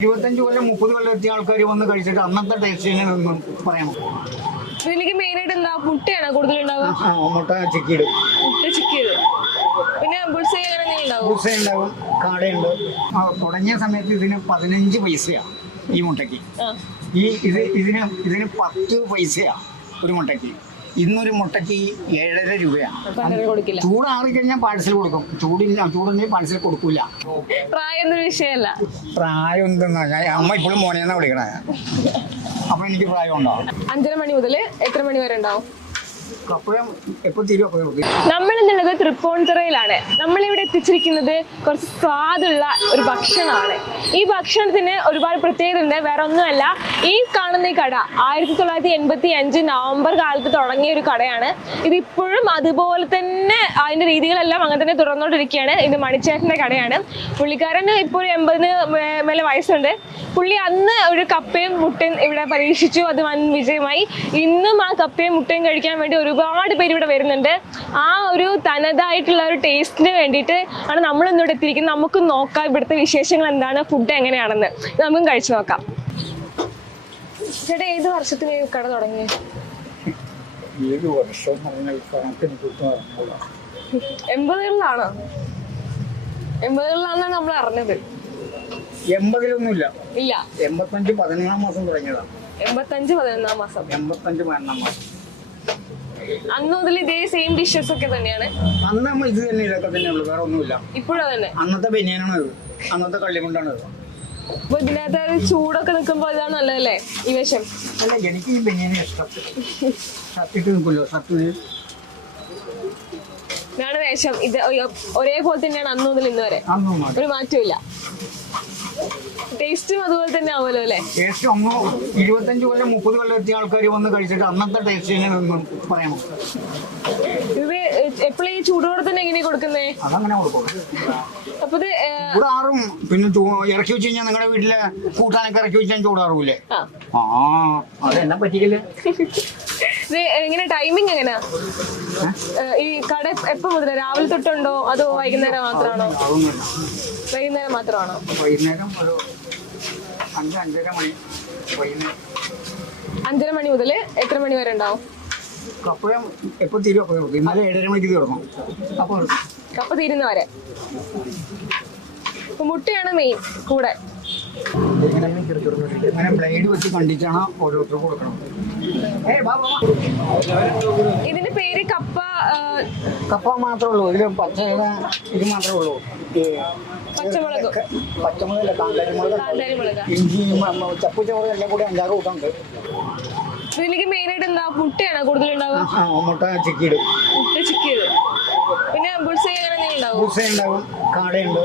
ഇരുപത്തഞ്ച് കൊല്ലം മുപ്പത് കൊല്ലം എത്തിയ ആൾക്കാർ വന്ന് കഴിച്ചിട്ട് അന്നത്തെ ടേസ്റ്റ് പറയാമോ ഇതിലേക്ക് മെയിൻ ആയിട്ട് എന്താ മുട്ടയാണോ കൂടുതൽ ഉണ്ടാവുക മുട്ട ചിക്കിയിടും. മുട്ട ചിക്കിയത് പിന്നെ ബുൾസൈ അങ്ങനെ എന്തെങ്കിലും ഉണ്ടാവും ബുൾസ ഉണ്ടാവും കാടയുണ്ട്. ആ, തുടങ്ങിയ സമയത്ത് ഇതിന് പതിനഞ്ച് പൈസയാണ് ഈ മുട്ടയ്ക്ക്. ഈ ഇത് ഇതിന് ഇതിന് പത്ത് പൈസയാണ് ഒരു മുട്ടയ്ക്ക്. ഇന്നൊരു മുട്ടയ്ക്ക് ഏഴര രൂപയാണ്. അപ്പൊ അങ്ങനെ കൊടുക്കില്ല. ചൂടാറി കഴിഞ്ഞാൽ പാഴ്സൽ കൊടുക്കും. ചൂടില്ല ചൂടുണ്ടെങ്കിൽ പാഴ്സൽ കൊടുക്കൂല. പ്രായം വിഷയമല്ല. പ്രായം എന്തെന്നാ ഞാൻ അമ്മ ഇപ്പോഴും മോനെന്നാ വിളിക്കണേ? അപ്പൊ എനിക്ക് പ്രായം ഉണ്ടാവും അഞ്ചര മണി മുതൽ എത്ര മണി വരെ ഉണ്ടാവും? നമ്മൾ എന്നുള്ളത് തൃപ്പൂണിത്തുറയിലാണ്. നമ്മളിവിടെ എത്തിച്ചിരിക്കുന്നത് കുറച്ച് സ്വാദുള്ള ഒരു ഭക്ഷണമാണ്. ഈ ഭക്ഷണത്തിന് ഒരുപാട് പ്രത്യേകത ഉണ്ട് വേറെ ഒന്നുമല്ല ഈ കാണുന്ന ഈ കട ആയിരത്തി തൊള്ളായിരത്തി എൺപത്തി അഞ്ച് നവംബർ കാലത്ത് തുടങ്ങിയ ഒരു കടയാണ്. ഇത് ഇപ്പോഴും അതുപോലെ തന്നെ അതിന്റെ രീതികളെല്ലാം അങ്ങനെ തന്നെ തുറന്നുകൊണ്ടിരിക്കുകയാണ് ഇത് മണിച്ചേട്ടന്റെ കടയാണ്. പുള്ളിക്കാരന് ഇപ്പോൾ എൺപതിന് മേലെ വയസ്സുണ്ട്. പുള്ളി അന്ന് ഒരു കപ്പയും മുട്ടയും ഇവിടെ പരീക്ഷിച്ചു. അത് വൻ വിജയമായി. ഇന്നും ആ കപ്പയും മുട്ടയും കഴിക്കാൻ വേണ്ടി ഒരുപാട് പേര് ഇവിടെ വരുന്നുണ്ട്. ആ ഒരു തനതായിട്ടുള്ള ഒരു ടേസ്റ്റിന് വേണ്ടിയിട്ട് ആണ് നമ്മൾ ഇന്നിവിടെ എത്തിയിരിക്കുന്നത്. നമുക്ക് നോക്കാം ഇവിടുത്തെ വിശേഷങ്ങൾ എന്താണ് ഫുഡ് എങ്ങനെയാണെന്ന്. നമുക്കും കഴിച്ചു നോക്കാം. ചേട്ടാ ഏത് വർഷത്തിന് കട തുടങ്ങി? ഏത് വർഷം എൺപതുകളിലാണോ? എൺപതുകളിലാണെന്നാണ് നമ്മൾ അറിഞ്ഞത്. എൺപതിലൊന്നുമില്ല. ഇല്ല. എൺപത്തഞ്ച് പതിനൊന്നാം മാസം തുടങ്ങിയതാണ് എൺപത്തഞ്ച് പതിനൊന്നാം മാസം. എൺപത്തഞ്ച് പതിനൊന്നാം മാസം. അന്ന് മുതൽ ഇതേ സെയിം ഡിഷസ് ഒക്കെ തന്നെയാണ്. അന്ന് നമ്മൾ ഇത് തന്നെ ഇതൊക്കെ തന്നെ ഉള്ളു വേറെ ഒന്നുമില്ല. ഇപ്പോഴും തന്നെ. അന്നത്തെ ബനിയനാണ് ഇത് അന്നത്തെ കള്ളിമുണ്ടാണ് ഇത് അപ്പൊ ഇതിനകത്ത് ചൂടൊക്കെ നിൽക്കുമ്പോ ഇതാണ് നല്ലതല്ലേ? ഈ വേഷം. അല്ല എനിക്ക് ഈ ബനിയനെ ഇഷ്ടം. ഷർട്ടിട്ട് നിൽക്കുമല്ലോ ഷർട്ട് ഇതാണ് വേഷം. ഇത് ഒരേപോലെ തന്നെയാണ് അന്ന് മുതൽ ഇന്ന് വരെ. ഒരു മാറ്റമില്ല ടേസ്റ്റും അതുപോലെ തന്നെ ആവുമല്ലോ അല്ലേ? ടേസ്റ്റ് ഒന്ന് ഇരുപത്തഞ്ച് കൊല്ലം മുപ്പത് കൊല്ലം എത്തിയ ആൾക്കാർ വന്ന് കഴിച്ചിട്ട് അന്നത്തെ ടേസ്റ്റ് ഒന്നും പറയാമോ? ഇത് എപ്പോഴും ഈ ചൂടോടെ തന്നെ എങ്ങനെയാ കൊടുക്കുന്നേ? അതങ്ങനെ കൊടുക്കും. അപ്പൊ ഇത് ഏ, ചൂടാറും. പിന്നെ ചൂ- ഇറക്കി വെച്ച് കഴിഞ്ഞാൽ നിങ്ങളുടെ വീട്ടിലെ കൂട്ടാനൊക്കെ ഇറക്കി വെച്ചാൽ ചൂടാറൂലേ ആ. ആ അതെന്നാ പറ്റിയില്ല ഇത് എങ്ങനെ ടൈമിംഗ് എങ്ങനെയാ ഏ, ഈ കട എപ്പോ മുതല? രാവിലെ തൊട്ടുണ്ടോ? അതോ വൈകുന്നേരം മാത്രമാണോ അതൊന്നുമില്ല വൈകുന്നേരം മാത്രമാണോ? വൈകുന്നേരം ഒരു അഞ്ച് അഞ്ചര മണി വൈകുന്നേരം. അഞ്ചര മണി മുതൽ എത്ര മണി വരെ ഉണ്ടാവും? അപ്പോഴും എപ്പോൾ തീരും അപ്പോൾ ഇന്നലെ ഏഴര മണിക്ക് തീർന്നു. അപ്പോൾ കപ്പ തീരുന്ന വരെ. മുട്ടയാണ് മെയിൻ കൂടെ. ബ്ലേഡ് വെച്ച് കണ്ടിട്ടാണ് ഓരോരുത്തർക്ക് കൊടുക്കണം. ഇതിന്റെ പേര് കപ്പ കപ്പ മാത്രമേ ഉള്ളൂ. ഇതിൽ പച്ച ഇത് മാത്രമേ ഉള്ളൂ. പച്ചമുളക്. പച്ചമുളകല്ല? കാന്താരിമുളക് ഇഞ്ചി ചപ്പു ചോറ് എല്ലാം കൂടി അഞ്ചാറ് കൂട്ടുണ്ട് ഇതിലേക്ക് മെയിൻ ആയിട്ട് എന്താ? മുട്ടയാണ് കൂടുതൽ ഉണ്ടാവുക മുട്ട ചിക്കിയിടും. മുട്ട ചിക്കിയത് പിന്നെ ബുൾസൈ അങ്ങനെ എന്തെങ്കിലും ഉണ്ടാവും ദോശ ഉണ്ടാവും. കാടയുണ്ട്.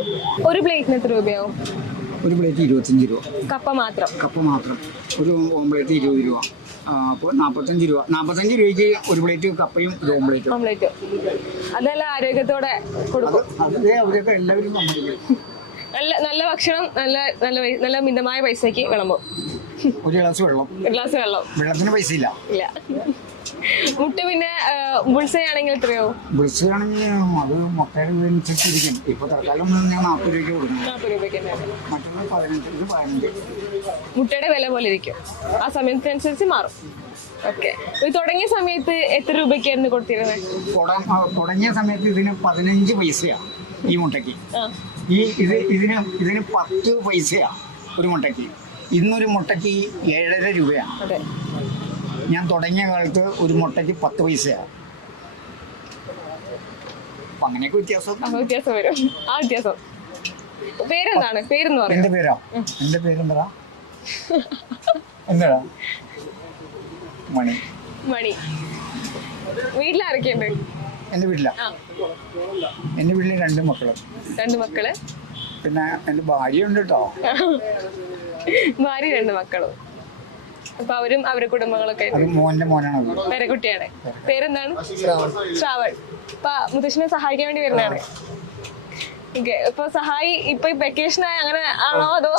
ഒരു പ്ലേറ്റിന് എത്ര രൂപയാവും? ഒരു പ്ലേറ്റ് ഇരുപത്തഞ്ച് രൂപ. കപ്പ മാത്രം. കപ്പ മാത്രം. ഒരു ഓംപ്ലേറ്റ് ഇരുപത് രൂപ. അപ്പോൾ നാൽപ്പത്തഞ്ച് രൂപ. നാൽപ്പത്തഞ്ച് രൂപയ്ക്ക് ഒരു പ്ലേറ്റ് കപ്പയും ഒരു ഓംപ്ലേറ്റും ഓംലേറ്റ് അതെല്ലാം ആരോഗ്യത്തോടെ കൊടുക്കും. അതേ അവരൊക്കെ എല്ലാവരും സമ്മതിക്കും നല്ല നല്ല ഭക്ഷണം നല്ല നല്ല പൈ- നല്ല മിതമായ പൈസക്ക് വിളമ്പും. ഒരു ഗ്ലാസ് വെള്ളം. ഒരു ഗ്ലാസ് വെള്ളം. വെള്ളത്തിന് പൈസ ഇല്ല ഇല്ല. മുട്ട പിന്നെ ബുൾസയാണെങ്കിൽ എത്രയോ ബുൾസയാണെങ്കിൽ അത് മുട്ടയുടെ അനുസരിച്ചിരിക്കും. ഇപ്പൊ തൽക്കാലം ഞാൻ നാൽപ്പത് രൂപയ്ക്ക് കൊടുക്കും നാൽപ്പത് രൂപയ്ക്ക് മറ്റൊന്ന് ഇത് പതിനഞ്ച്. മുട്ടയുടെ വില പോലെ ഇരിക്കും. ആ സമയത്തിനനുസരിച്ച് മാറും. ഓക്കെ. ഇത് തുടങ്ങിയ സമയത്ത് എത്ര രൂപയ്ക്കായിരുന്നു കൊടുത്തിരുന്നത്? തുടങ്ങിയ സമയത്ത് ഇതിന് പതിനഞ്ച് പൈസയാണ് ഈ മുട്ടയ്ക്ക്. ഈ ഇത് ഇതിന് ഇതിന് പത്ത് പൈസയാണ് ഒരു മുട്ടയ്ക്ക്. ഇന്നൊരു മുട്ടയ്ക്ക് ഏഴര രൂപയാണ് ഞാൻ തുടങ്ങിയ കാലത്ത് ഒരു മുട്ടയ്ക്ക് പത്ത് പൈസയാണ്. അപ്പൊ അങ്ങനെയൊക്കെ വ്യത്യാസം. വ്യത്യാസം വരും. ആ വ്യത്യാസം. പേരെന്താണ്? പേരെന്ന് പറയാം. എന്റെ പേരാ? എന്റെ പേരെന്താ? എന്താടാ? മണി. മണി. വീട്ടിലാരൊക്കെയുണ്ട്? എന്റെ വീട്ടിലാ. ആ. എന്റെ വീട്ടിൽ രണ്ട് മക്കൾ. രണ്ട് മക്കൾ. പിന്നെ എന്റെ ഭാര്യയുണ്ട് കേട്ടോ. ഭാര്യ രണ്ട് മക്കളും. അപ്പൊ അവരും അവരുടെ കുടുംബങ്ങളൊക്കെ പേരെ കുട്ടിയാണ്. പേരെന്താണ്? ശ്രാവൺ. അപ്പൊ മുത്തശ്ശിനെ സഹായിക്കാൻ വേണ്ടി വരുന്നതാണ്. ഓക്കെ. ഇപ്പൊ സഹായി ഇപ്പൊ വെക്കേഷൻ ആയ അങ്ങനെ ആണോ അതോ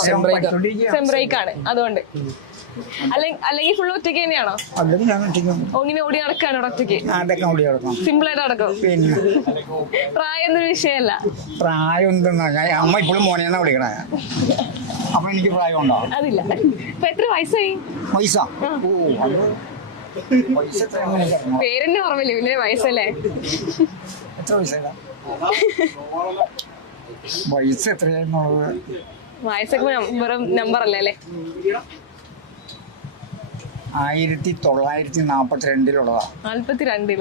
സെംബ്രേക്ക് ആണ് അതുകൊണ്ട്. അല്ലെങ്കിൽ ഫുള്ള് ഫുൾ ഒറ്റയ്ക്ക് തന്നെയാണോ? ഇങ്ങനെ ഓടി നടക്കാണ് ഒറ്റയ്ക്ക്. സിമ്പിൾ ആയിട്ട് നടക്കും. പ്രായം എന്നൊരു വിഷയമല്ല. പ്രായം അമ്മ ഇപ്പോഴും മോനെന്നാ വിളിക്കണേ. അപ്പൊ എനിക്ക് പ്രായമുണ്ടോ? അതില്ല. ഇപ്പൊ എത്ര വയസ്സായി? പൈസ. ഓ അത് പൈസ. പേരെന്നെ ഓർമ്മയില്ല പിന്നെ വയസ്സല്ലേ? എത്ര പൈസ പൈസ വയസ്സൊക്കെ നം- വെറും നമ്പർ അല്ലേ? അല്ലേ ആയിരത്തി തൊള്ളായിരത്തി നാൽപ്പത്തി രണ്ടിലുള്ളതാ നാല്പത്തി രണ്ടിൽ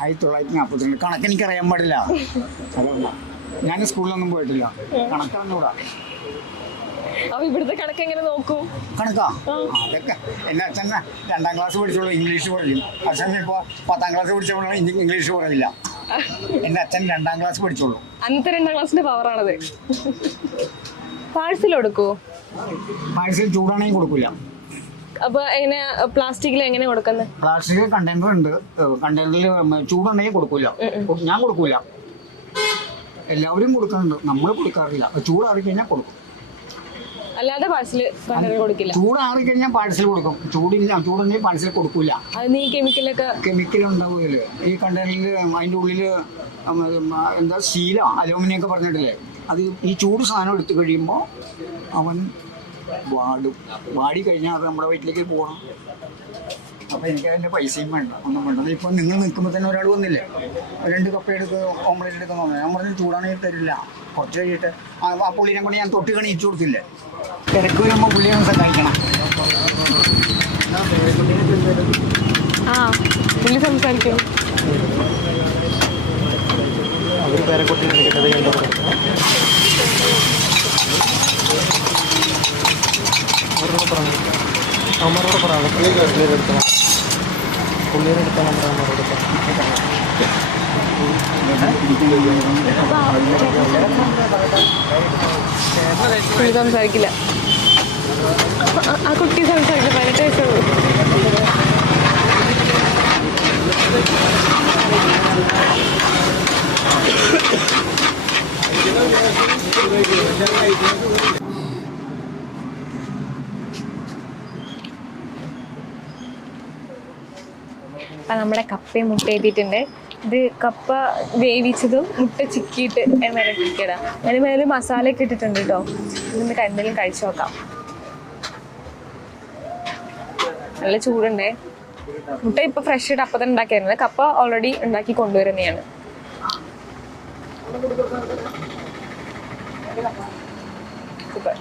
ആയിരത്തി തൊള്ളായിരത്തി നാൽപ്പത്തി രണ്ട് കണക്ക് എനിക്ക് അറിയാൻ പാടില്ല. ഞാൻ സ്കൂളിലൊന്നും പോയിട്ടില്ല. കണക്കറിഞ്ഞൂടാ അപ്പൊ ഇവിടുത്തെ കണക്ക് എങ്ങനെ നോക്കും? കണക്കാ? അതൊക്കെ. എന്നെ അച്ഛൻ രണ്ടാം ക്ലാസ് പഠിച്ചോളൂ ഇംഗ്ലീഷ് പറയും അച്ഛൻ ഇപ്പൊ പത്താം ക്ലാസ് പഠിച്ചോളൂ ഇംഗ്ലീഷ് പറയില്ല. എന്റെ അച്ഛൻ രണ്ടാം ക്ലാസ് പഠിച്ചോളൂ. അന്നത്തെ രണ്ടാം ക്ലാസ്സിന്റെ പവറാണത് പാഴ്സൽ കൊടുക്കൂ പാഴ്സൽ ചൂടാണെങ്കിൽ കൊടുക്കൂല. അപ്പൊ എങ്ങനെ പ്ലാസ്റ്റിക്കിൽ എങ്ങനെ കൊടുക്കുന്നത് പ്ലാസ്റ്റിക് കണ്ടെയ്നർ ഉണ്ട്. കണ്ടെയ്നറിൽ ചൂടുണ്ടെങ്കിൽ കൊടുക്കൂല. ഞാൻ കൊടുക്കില്ല എല്ലാവരും കൊടുക്കുന്നുണ്ട്. നമ്മൾ കൊടുക്കാറില്ല. ചൂടാറി കഴിഞ്ഞാൽ കൊടുക്കും. അല്ലാതെ പാഴ്സൽ കൊടുക്കില്ല. ചൂടാറി കഴിഞ്ഞാൽ പാഴ്സൽ കൊടുക്കും. ചൂടില്ല ചൂടുണ്ടെങ്കിൽ പാഴ്സൽ കൊടുക്കില്ല നീ കെമിക്കലൊക്കെ കെമിക്കൽ ഉണ്ടാവുമല്ലോ ഈ കണ്ടെയ്നറിൽ അതിന്റെ ഉള്ളിൽ എന്താ ശീല അലൂമിനിയം ഒക്കെ പറഞ്ഞിട്ടില്ലേ? അത് ഈ ചൂട് സാധനം എടുത്തു കഴിയുമ്പോൾ അവൻ വാടും. വാടി കഴിഞ്ഞാൽ അത് നമ്മുടെ വീട്ടിലേക്ക് പോകണം അപ്പോൾ എനിക്ക് അതിന്റെ പൈസയും വേണ്ട ഒന്നും വേണ്ട. ഇപ്പം നിങ്ങൾ നിൽക്കുമ്പോൾ തന്നെ ഒരാൾ വന്നില്ലേ? രണ്ട് കപ്പ എടുത്ത് ഓംലേറ്റ് എടുക്കാൻ പറഞ്ഞു ഞാൻ പറഞ്ഞു ചൂടാണെങ്കിൽ തരില്ല. കുറച്ച് കഴിഞ്ഞിട്ട് ആ പുള്ളിനെ കൊണ്ട് ഞാൻ തൊട്ട് കണിയിച്ചു കൊടുത്തില്ലേ? തിരക്ക് വരുമ്പോൾ പുള്ളിയെ സഹായിക്കണം. ആ പുള്ളി സംസാരിക്കും. അമ്മരോട് പറയാം പുള്ളിയുടെ എടുത്തണം പുള്ളിയുടെ എടുത്ത നമ്പർ പുള്ളി സംസാരിക്കില്ല ആ- ആ കുട്ടി സംസാരിക്കില്ല പതിനെട്ട് വയസ്സുള്ളൂ അപ്പം നമ്മുടെ കപ്പയും മുട്ട എത്തിയിട്ടുണ്ട് ഇത് കപ്പ വേവിച്ചതും മുട്ട ചിക്കിയിട്ട് ഇട്ടിടാം അതിന് മേലെ മസാല ഒക്കെ ഇട്ടിട്ടുണ്ട് കേട്ടോ ഇതൊന്ന് എന്തെങ്കിലും കഴിച്ചു നോക്കാം. നല്ല ചൂടുണ്ടേ. മുട്ട ഇപ്പൊ ഫ്രഷ് ആയിട്ട് അപ്പം തന്നെ ഉണ്ടാക്കിയായിരുന്നത് കപ്പ ഓൾറെഡി ഉണ്ടാക്കി കൊണ്ടുവരുന്നതാണ്. സൂപ്പർ